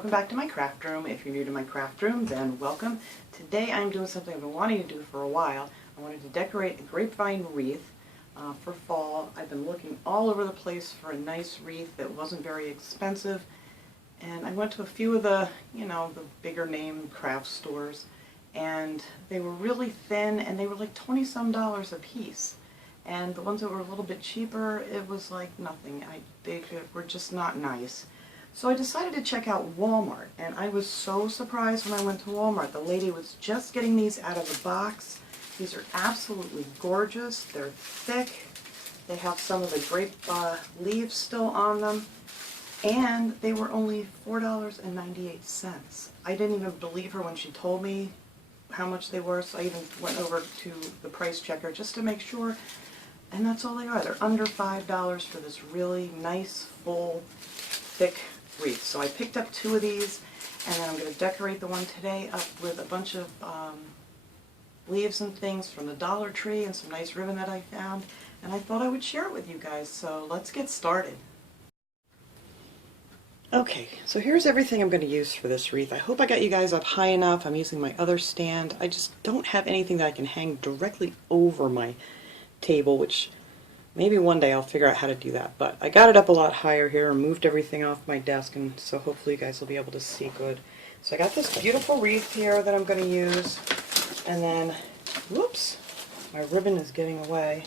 welcome back to my craft room. If you're new to my craft room, then welcome. Today I'm doing something I've been wanting to do for a while. I wanted to decorate a grapevine wreath for fall. I've been looking all over the place for a nice wreath that wasn't very expensive, and I went to a few of the, the bigger name craft stores, and they were really thin and they were like $20-some a piece. And the ones that were a little bit cheaper, it was like nothing. They were just not nice. So I decided to check out Walmart, and I was so surprised when I went to Walmart. The lady was just getting these out of the box. These are absolutely gorgeous. They're thick. They have some of the grape leaves still on them, and they were only $4.98. I didn't even believe her when she told me how much they were, so I even went over to the price checker just to make sure, and that's all they are. They're under $5 for this really nice, full, thick wreath. So I picked up 2 of these, and then I'm going to decorate the one today up with a bunch of leaves and things from the Dollar Tree and some nice ribbon that I found, and I thought I would share it with you guys, so let's get started. Okay, so here's everything I'm going to use for this wreath. I hope I got you guys up high enough. I'm using my other stand. I just don't have anything that I can hang directly over my table, which maybe one day I'll figure out how to do that. But I got it up a lot higher here and moved everything off my desk, and so hopefully you guys will be able to see good. So I got this beautiful wreath here that I'm going to use, and then, whoops, my ribbon is getting away.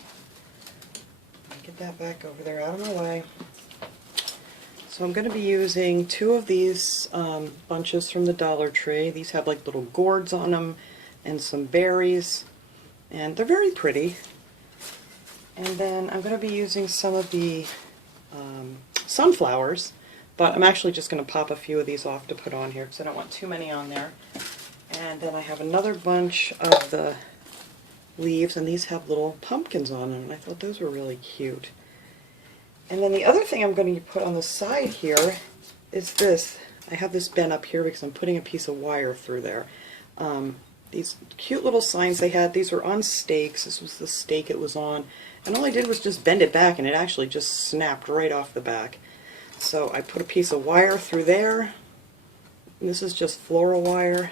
Get that back over there, out of my way. So I'm going to be using 2 of these bunches from the Dollar Tree. These have like little gourds on them and some berries, and they're very pretty. And then I'm going to be using some of the sunflowers, but I'm actually just going to pop a few of these off to put on here because I don't want too many on there. And then I have another bunch of the leaves, and these have little pumpkins on them, and I thought those were really cute. And then the other thing I'm going to put on the side here is this. I have this bent up here because I'm putting a piece of wire through there. These cute little signs they had, these were on stakes. This was the stake it was on. And all I did was just bend it back, and it actually just snapped right off the back. So I put a piece of wire through there. This is just floral wire.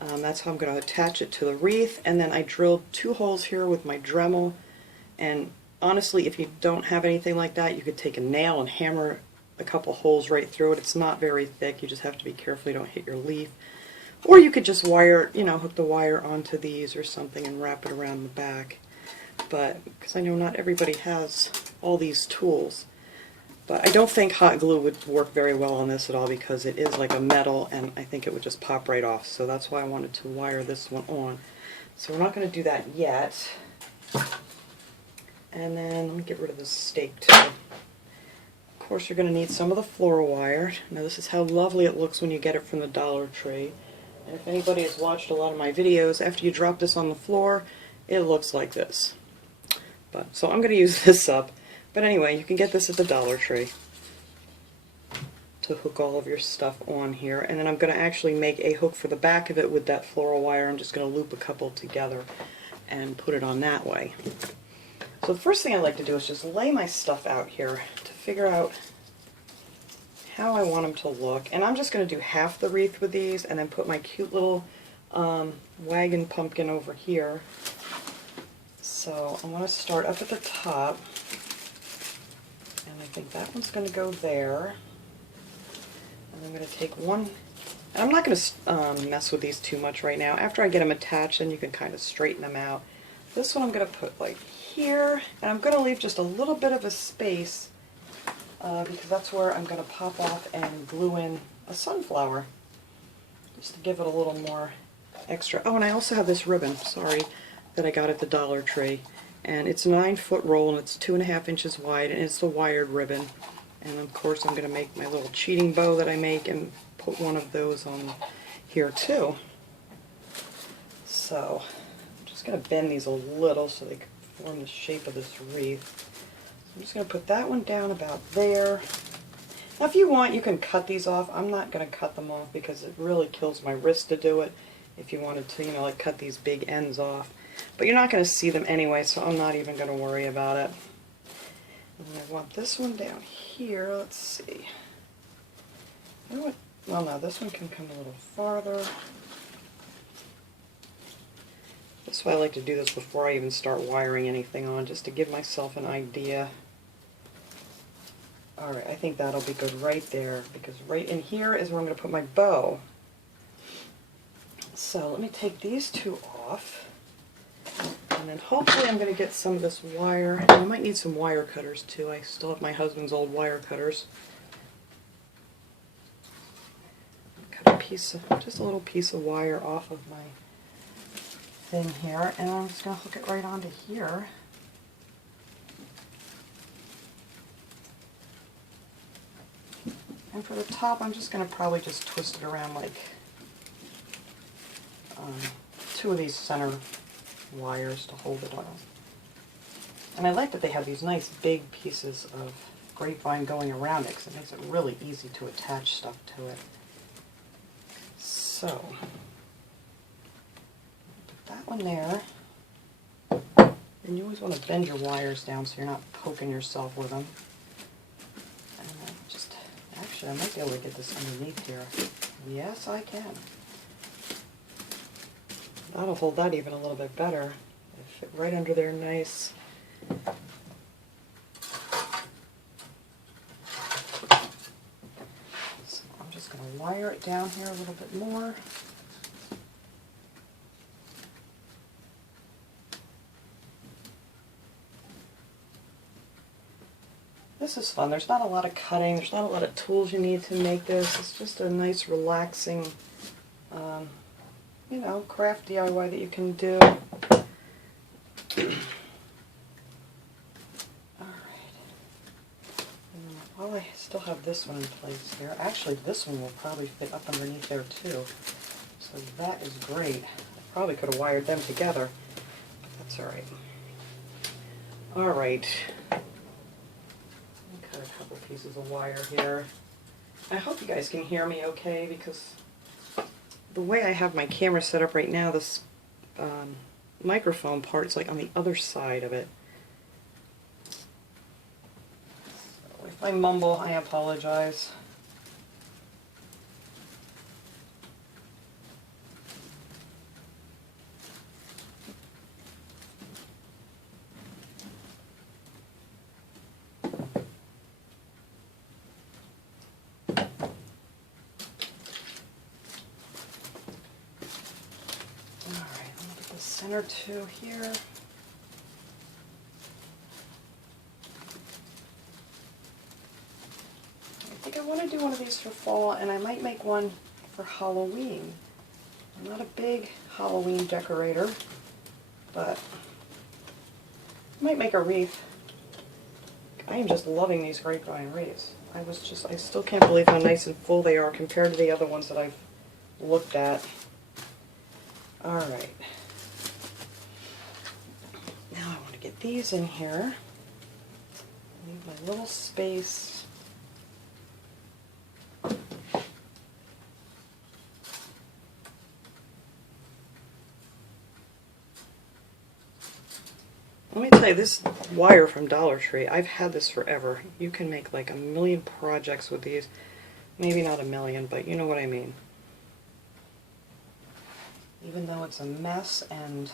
That's how I'm going to attach it to the wreath. And then I drilled 2 holes here with my Dremel. And honestly, if you don't have anything like that, you could take a nail and hammer a couple holes right through it. It's not very thick. You just have to be careful you don't hit your leaf. Or you could just wire, hook the wire onto these or something and wrap it around the back. But, because I know not everybody has all these tools. But I don't think hot glue would work very well on this at all because it is like a metal, and I think it would just pop right off. So that's why I wanted to wire this one on. So we're not going to do that yet. And then let me get rid of this stake too. Of course you're going to need some of the floral wire. Now this is how lovely it looks when you get it from the Dollar Tree. And if anybody has watched a lot of my videos, after you drop this on the floor, it looks like this. So I'm going to use this up. But anyway, you can get this at the Dollar Tree to hook all of your stuff on here. And then I'm going to actually make a hook for the back of it with that floral wire. I'm just going to loop a couple together and put it on that way. So the first thing I like to do is just lay my stuff out here to figure out how I want them to look. And I'm just going to do half the wreath with these and then put my cute little wagon pumpkin over here. So I want to start up at the top, and I think that one's going to go there. And I'm going to take one, and I'm not going to mess with these too much right now. After I get them attached, then you can kind of straighten them out. This one I'm going to put like here, and I'm going to leave just a little bit of a space because that's where I'm going to pop off and glue in a sunflower, just to give it a little more extra. Oh, and I also have this ribbon, sorry, that I got at the Dollar Tree, and it's a 9-foot roll, and it's 2.5 inches wide, and it's a wired ribbon. And of course I'm going to make my little cheating bow that I make and put one of those on here too. So I'm just going to bend these a little so they can form the shape of this wreath. I'm just going to put that one down about there. Now if you want, you can cut these off. I'm not going to cut them off because it really kills my wrist to do it. If you wanted to, like cut these big ends off. But you're not going to see them anyway, so I'm not even going to worry about it. And I want this one down here. Let's see. You know what? Well, now this one can come a little farther. That's why I like to do this before I even start wiring anything on, just to give myself an idea. Alright, I think that'll be good right there, because right in here is where I'm going to put my bow. So let me take these two off, and then hopefully I'm going to get some of this wire. And I might need some wire cutters too. I still have my husband's old wire cutters. Cut a piece of, just a little piece of wire off of my thing here, and I'm just going to hook it right onto here. And for the top, I'm just going to probably just twist it around like two of these center wires to hold it on. And I like that they have these nice big pieces of grapevine going around it, because it makes it really easy to attach stuff to it. So, put that one there. And you always want to bend your wires down so you're not poking yourself with them. And then just, actually I might be able to get this underneath here. Yes, I can. That'll hold that even a little bit better. It'll fit right under there nice. So I'm just going to wire it down here a little bit more. This is fun. There's not a lot of cutting. There's not a lot of tools you need to make this. It's just a nice, relaxing, you know, craft DIY that you can do. Alright. While I still have this one in place here, actually this one will probably fit up underneath there too. So that is great. I probably could have wired them together, but that's alright. Alright. Cut a couple pieces of wire here. I hope you guys can hear me okay, because the way I have my camera set up right now, this microphone part's like on the other side of it. So if I mumble, I apologize. Center two here. I think I want to do one of these for fall, and I might make one for Halloween. I'm not a big Halloween decorator, but I might make a wreath. I am just loving these grapevine wreaths. I still can't believe how nice and full they are compared to the other ones that I've looked at. Alright. Get these in here. Leave my little space. Let me tell you, this wire from Dollar Tree, I've had this forever. You can make like a million projects with these. Maybe not a million, but you know what I mean. Even though it's a mess and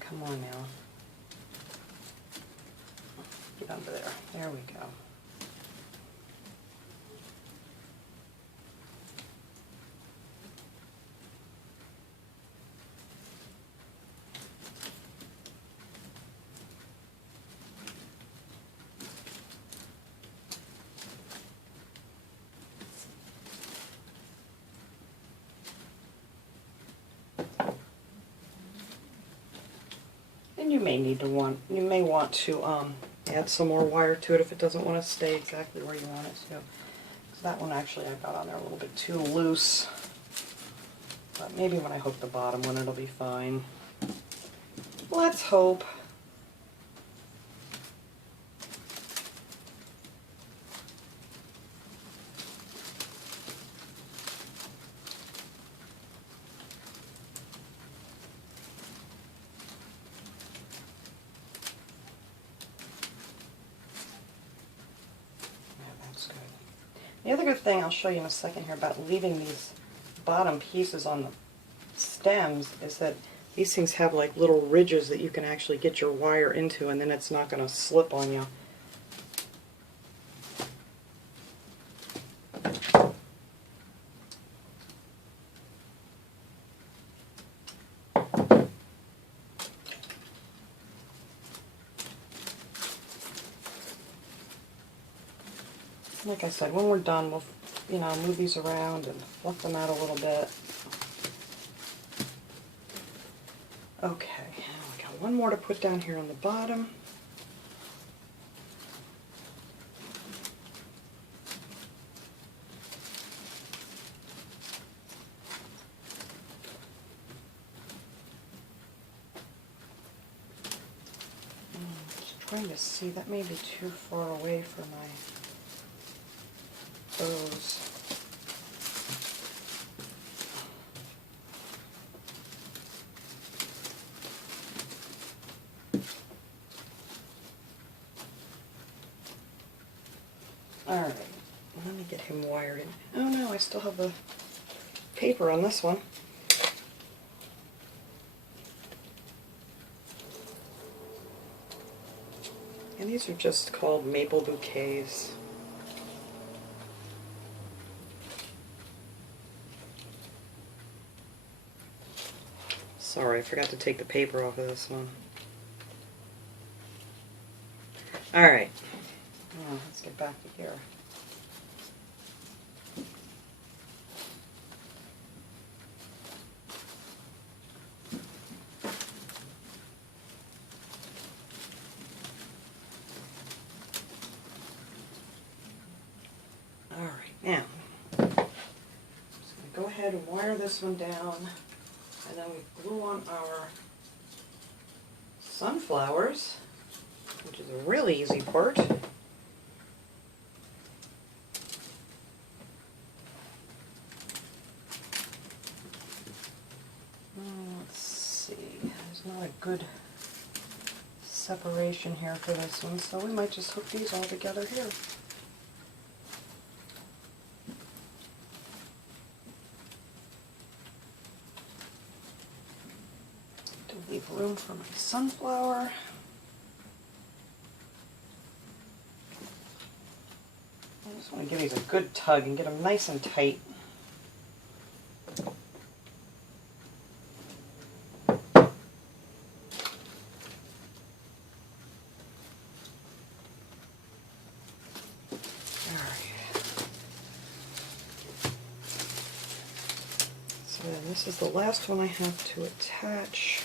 come on now. Get under there. There we go. And you may want to add some more wire to it if it doesn't want to stay exactly where you want it to. So that one actually I got on there a little bit too loose. But maybe when I hook the bottom one it'll be fine. Let's hope. The other good thing I'll show you in a second here about leaving these bottom pieces on the stems is that these things have like little ridges that you can actually get your wire into, and then it's not going to slip on you. Like I said, when we're done, we'll, move these around and fluff them out a little bit. Okay, now we got one more to put down here on the bottom. Just trying to see, that may be too far away for my bows. Alright, let me get him wired in. Oh no, I still have the paper on this one. And these are just called maple bouquets. Sorry, I forgot to take the paper off of this one. Alright, now let's get back to here. Alright, now, I'm just going to go ahead and wire this one down, and then we glue on our sunflowers, which is a really easy part. Let's see, there's not a good separation here for this one, so we might just hook these all together here. To leave room for my sunflower. I just want to give these a good tug and get them nice and tight. So this is the last one I have to attach.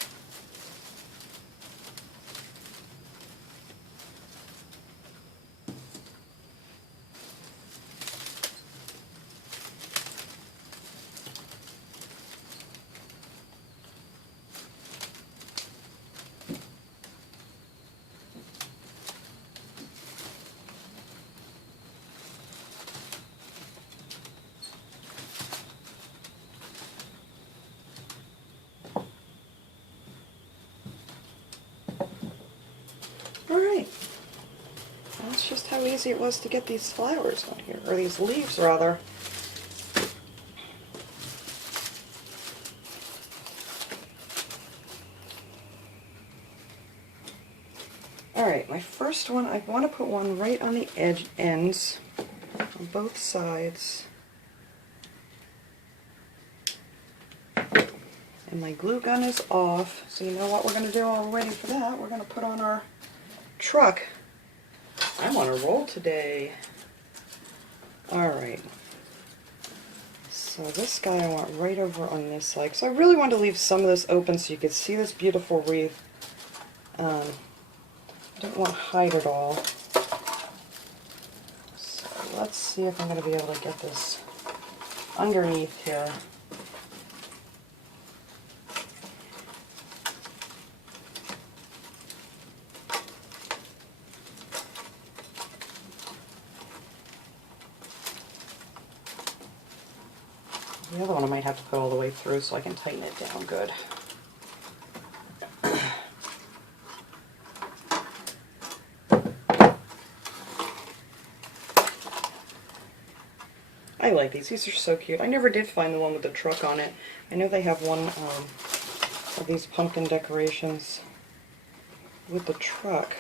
Alright, that's just how easy it was to get these flowers on here, or these leaves rather. Alright, my first one, I want to put one right on the ends, on both sides. And my glue gun is off, so you know what we're going to do while we're waiting for that? We're going to put on our truck. I'm on a roll today. Alright. So this guy I want right over on this side. So I really wanted to leave some of this open so you could see this beautiful wreath. I don't want to hide it all. So let's see if I'm going to be able to get this underneath here. The other one I might have to put all the way through so I can tighten it down good. like these. These are so cute. I never did find the one with the truck on it. I know they have one of these pumpkin decorations with the truck,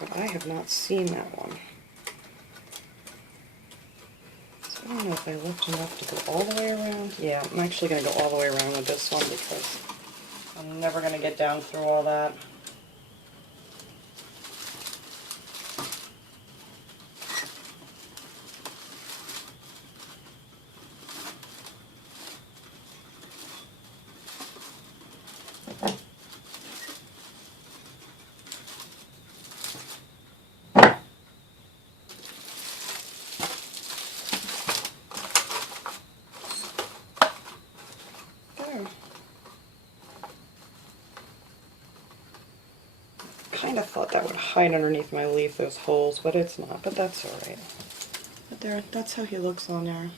but I have not seen that one. So I don't know if I lift enough to go all the way around. Yeah, I'm actually going to go all the way around with this one because I'm never going to get down through all that. Kind of thought that would hide underneath my leaf, those holes, but it's not, but that's alright. But there, that's how he looks on there.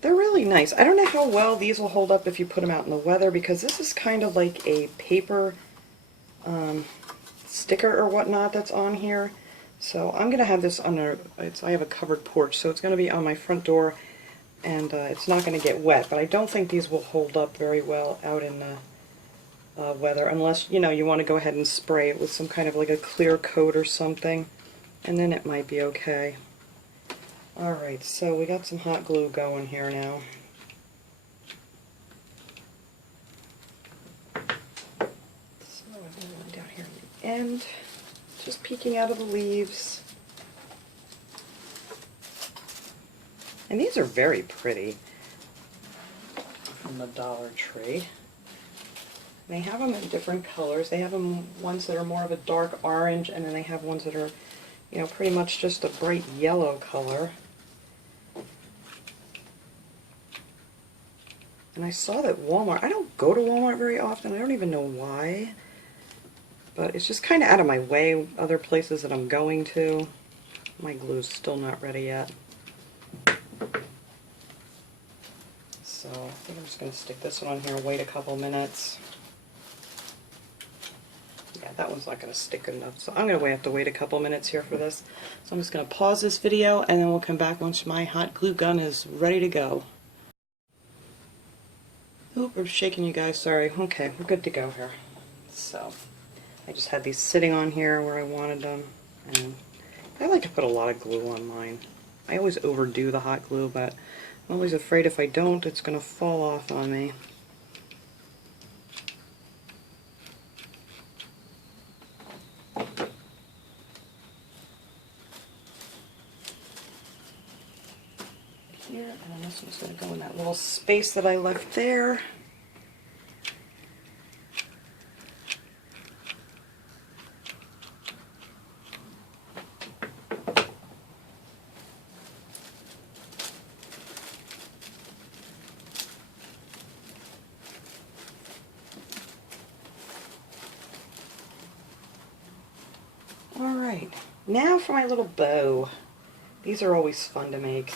They're really nice. I don't know how well these will hold up if you put them out in the weather, because this is kind of like a paper sticker or whatnot that's on here. So I'm going to have this under, I have a covered porch, so it's going to be on my front door, and it's not going to get wet, but I don't think these will hold up very well out in the weather, unless, you know, you want to go ahead and spray it with some kind of like a clear coat or something, and then it might be okay. Alright, so we got some hot glue going here now. So I have one down here at the end, just peeking out of the leaves. And these are very pretty from the Dollar Tree. They have them in different colors. They have them ones that are more of a dark orange, and then they have ones that are, you know, pretty much just a bright yellow color. And I saw that Walmart, I don't go to Walmart very often, I don't even know why, but it's just kind of out of my way, other places that I'm going to. My glue's still not ready yet. So I think I'm just going to stick this one on here and wait a couple minutes. Yeah, that one's not going to stick good enough, so I'm going to have to wait a couple minutes here for this. So I'm just going to pause this video, and then we'll come back once my hot glue gun is ready to go. Oop, I'm shaking you guys, sorry. Okay, we're good to go here. So, I just had these sitting on here where I wanted them, and I like to put a lot of glue on mine. I always overdo the hot glue, but I'm always afraid if I don't, it's going to fall off on me. Here, and then this one's going to go in that little space that I left there. Alright, now for my little bow. These are always fun to make.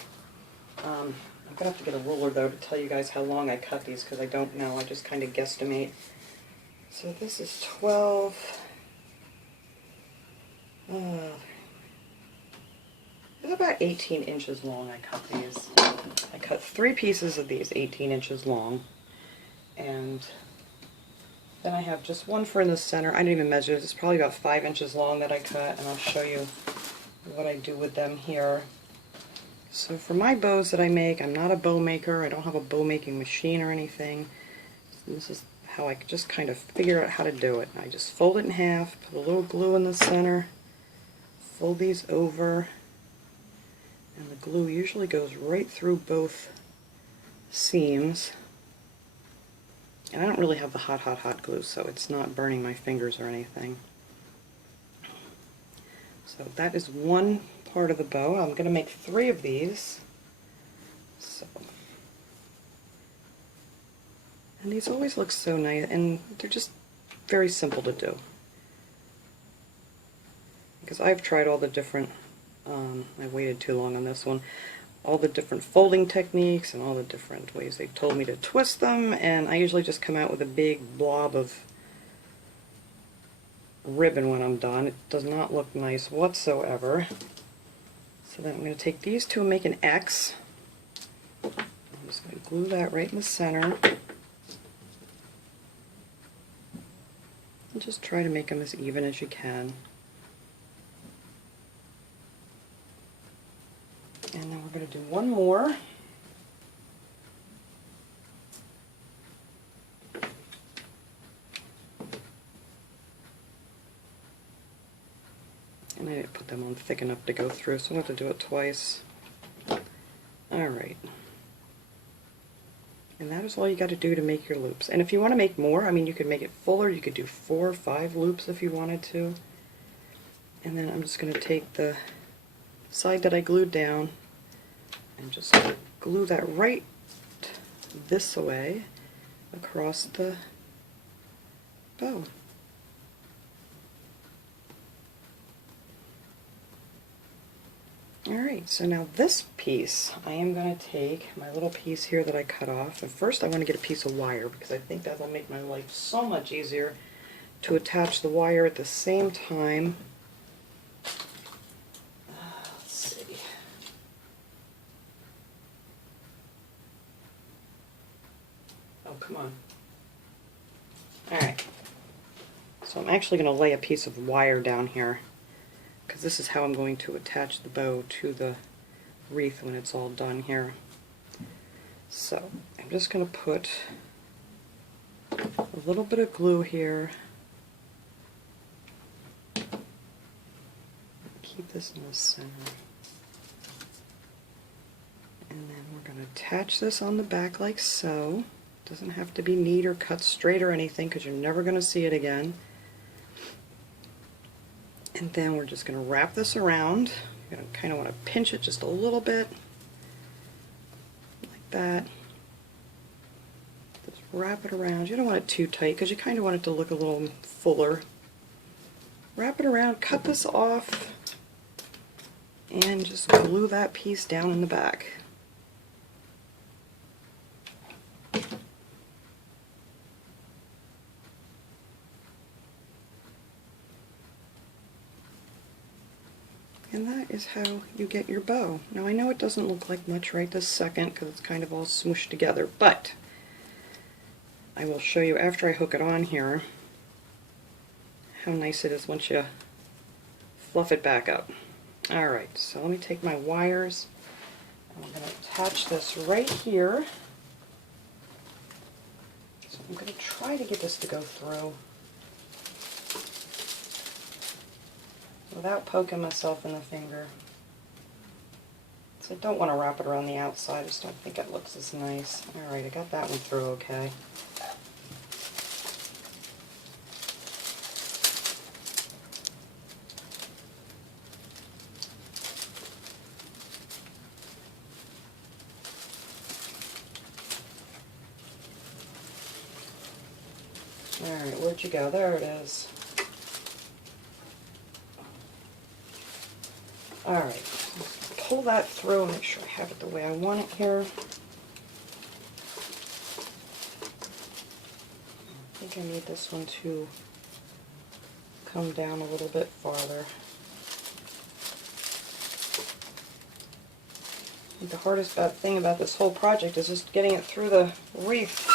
I'm going to have to get a ruler though to tell you guys how long I cut these, because I don't know, I just kind of guesstimate. So this is 12, it's about 18 inches long I cut these. I cut 3 pieces of these 18 inches long, and then I have just one for in the center. I didn't even measure it. It's probably about 5 inches long that I cut, and I'll show you what I do with them here. So for my bows that I make, I'm not a bow maker. I don't have a bow making machine or anything. This is how I just kind of figure out how to do it. I just fold it in half, put a little glue in the center, fold these over, and the glue usually goes right through both seams. And I don't really have the hot glue, so it's not burning my fingers or anything. So that is one part of the bow. I'm going to make 3 of these. So, and these always look so nice, and they're just very simple to do. Because I've tried all the different, I waited too long on this one, all the different folding techniques and all the different ways they've told me to twist them, and I usually just come out with a big blob of ribbon when I'm done. It does not look nice whatsoever. So then I'm going to take these two and make an X. I'm just going to glue that right in the center. And just try to make them as even as you can. And then we're going to do one more. And I didn't put them on thick enough to go through, so I'm going to have to do it twice. Alright. And that is all you got to do to make your loops. And if you want to make more, I mean, you could make it fuller. You could do 4 or 5 loops if you wanted to. And then I'm just going to take the side that I glued down and just glue that right this way across the bow. Alright, so now this piece, I am going to take my little piece here that I cut off, and first I want to get a piece of wire because I think that will make my life so much easier to attach the wire at the same time. Let's see. Oh, come on. Alright, so I'm actually going to lay a piece of wire down here, because this is how I'm going to attach the bow to the wreath when it's all done here. So I'm just going to put a little bit of glue here. Keep this in the center. And then we're going to attach this on the back like so. It doesn't have to be neat or cut straight or anything because you're never going to see it again. And then we're just going to wrap this around. You're going to kind of want to pinch it just a little bit, like that. Just wrap it around. You don't want it too tight because you kind of want it to look a little fuller. Wrap it around, cut this off, and just glue that piece down in the back. And that is how you get your bow. Now I know it doesn't look like much right this second because it's kind of all smooshed together, but I will show you after I hook it on here how nice it is once you fluff it back up. Alright, so let me take my wires and I'm going to attach this right here. So I'm going to try to get this to go through without poking myself in the finger. So I don't want to wrap it around the outside, I just don't think it looks as nice. Alright, I got that one through okay. Alright, where'd you go? There it is. Alright, pull that through and make sure I have it the way I want it here. I think I need this one to come down a little bit farther. I think the hardest thing about this whole project is just getting it through the wreath.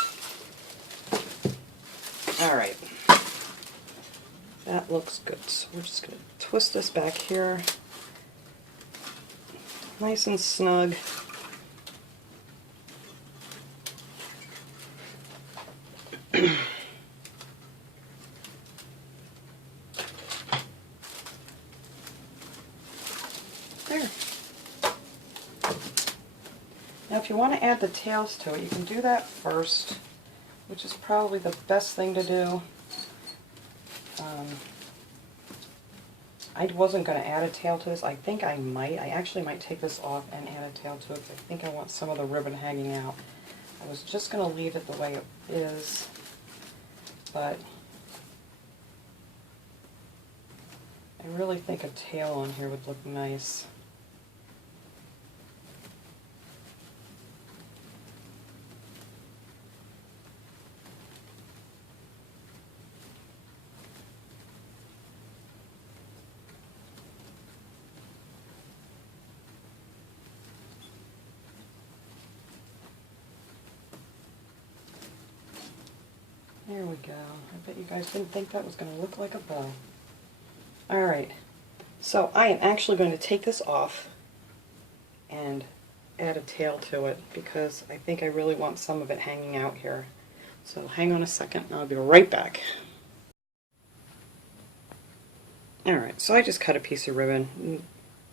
Alright, that looks good. So we're just going to twist this back here. Nice and snug. There. Now if you want to add the tails to it, you can do that first, which is probably the best thing to do. I wasn't going to add a tail to this. I think I might. I actually might take this off and add a tail to it because I think I want some of the ribbon hanging out. I was just going to leave it the way it is, but I really think a tail on here would look nice. There we go. I bet you guys didn't think that was going to look like a bow. Alright, so I am actually going to take this off and add a tail to it because I think I really want some of it hanging out here. So hang on a second and I'll be right back. Alright, so I just cut a piece of ribbon.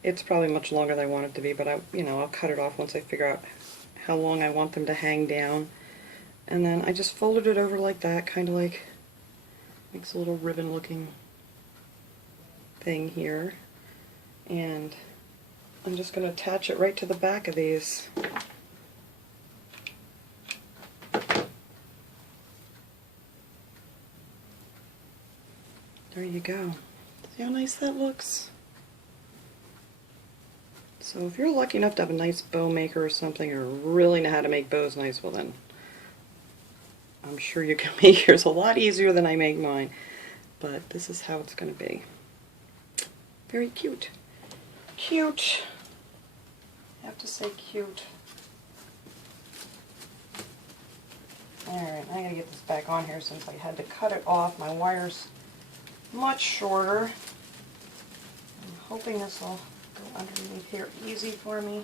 It's probably much longer than I want it to be, but I'll cut it off once I figure out how long I want them to hang down. And then I just folded it over like that, kind of like makes a little ribbon looking thing here. And I'm just going to attach it right to the back of these. There you go. See how nice that looks? So if you're lucky enough to have a nice bow maker or something, or really know how to make bows nice, well then, I'm sure you can make yours a lot easier than I make mine. But this is how it's going to be. Very cute. Cute. I have to say cute. Alright, I gotta get this back on here since I had to cut it off. My wire's much shorter. I'm hoping this will go underneath here easy for me.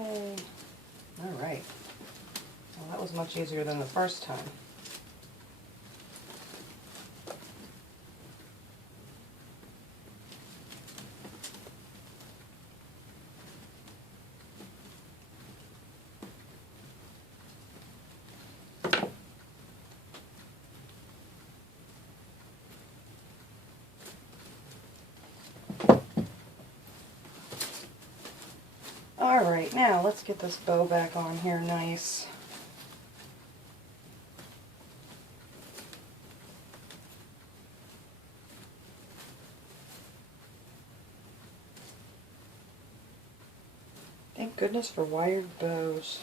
Yay. Alright. Well, that was much easier than the first time. Alright, now let's get this bow back on here nice. Thank goodness for wired bows.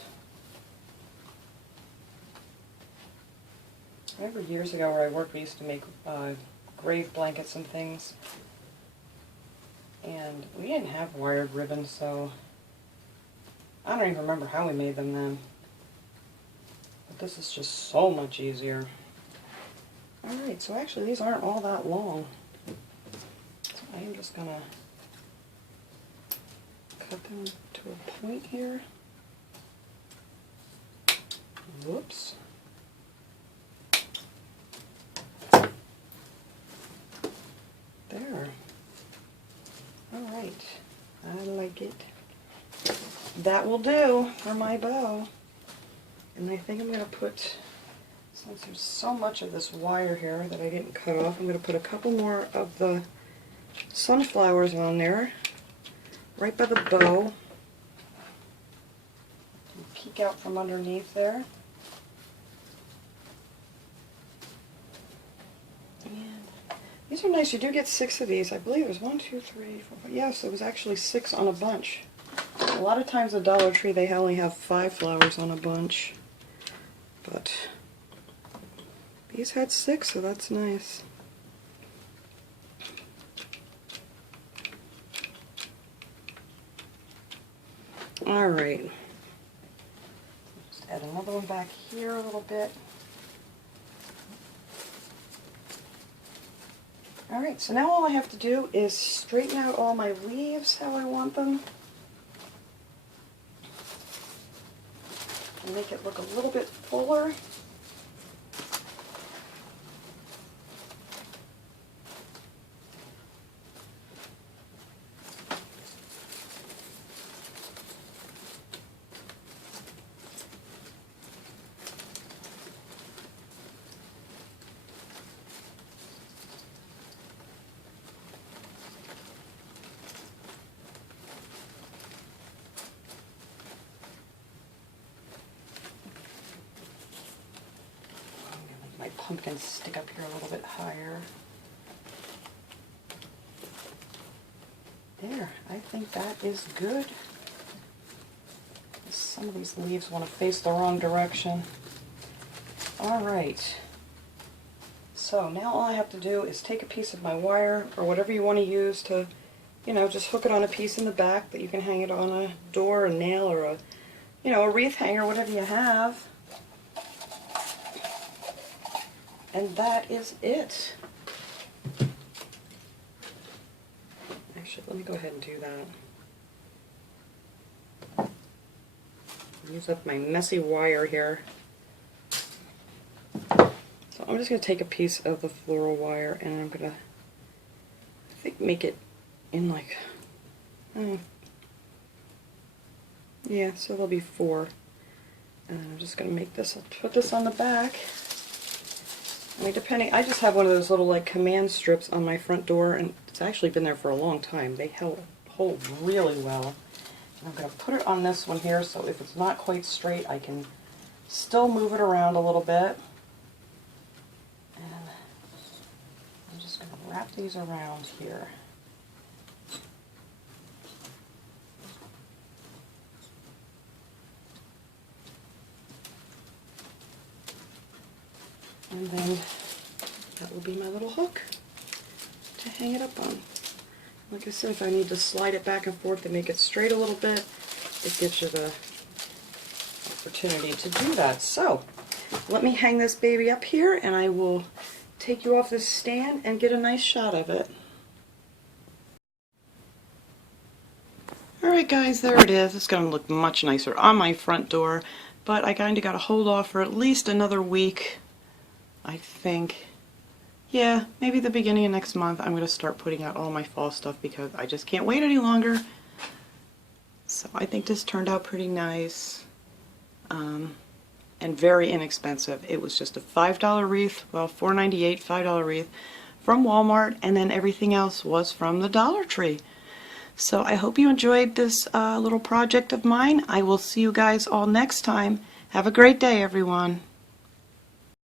I remember years ago where I worked, we used to make grave blankets and things. And we didn't have wired ribbon, so I don't even remember how we made them then. But this is just so much easier. Alright, so actually these aren't all that long. So I am just going to cut them to a point here. Whoops. There. Alright. I like it. That will do for my bow. And I think I'm going to put, since there's so much of this wire here that I didn't cut off, I'm going to put a couple more of the sunflowers on there, right by the bow. Peek out from underneath there. And these are nice. You do get 6 of these. I believe there's 1, 2, 3, 4, 5. Yes, it was actually 6 on a bunch. A lot of times at Dollar Tree they only have 5 flowers on a bunch, but these had 6, so that's nice. Alright, just add another one back here a little bit. Alright, so now all I have to do is straighten out all my leaves how I want them. And make it look a little bit fuller. My pumpkins stick up here a little bit higher. There, I think that is good. Some of these leaves want to face the wrong direction. Alright, so now all I have to do is take a piece of my wire, or whatever you want to use to, just hook it on a piece in the back that you can hang it on a door, a nail, or a wreath hanger, whatever you have. And that is it. Actually, let me go ahead and do that. Use up my messy wire here. So I'm just going to take a piece of the floral wire and I'm going to, I think, make it in like, yeah, so there'll be 4. And I'm just going to make this, I'll put this on the back. I mean, depending, I just have one of those little like command strips on my front door, and it's actually been there for a long time. They hold really well. And I'm going to put it on this one here, so if it's not quite straight, I can still move it around a little bit. And I'm just going to wrap these around here. And then that will be my little hook to hang it up on. Like I said, if I need to slide it back and forth to make it straight a little bit, it gives you the opportunity to do that. So, let me hang this baby up here and I will take you off this stand and get a nice shot of it. Alright guys, there it is. It's going to look much nicer on my front door, but I kind of got to hold off for at least another week. I think, yeah, maybe the beginning of next month I'm going to start putting out all my fall stuff because I just can't wait any longer. So I think this turned out pretty nice and very inexpensive. It was just a $5 wreath, well, $4.98, $5 wreath from Walmart, and then everything else was from the Dollar Tree. So I hope you enjoyed this little project of mine. I will see you guys all next time. Have a great day, everyone.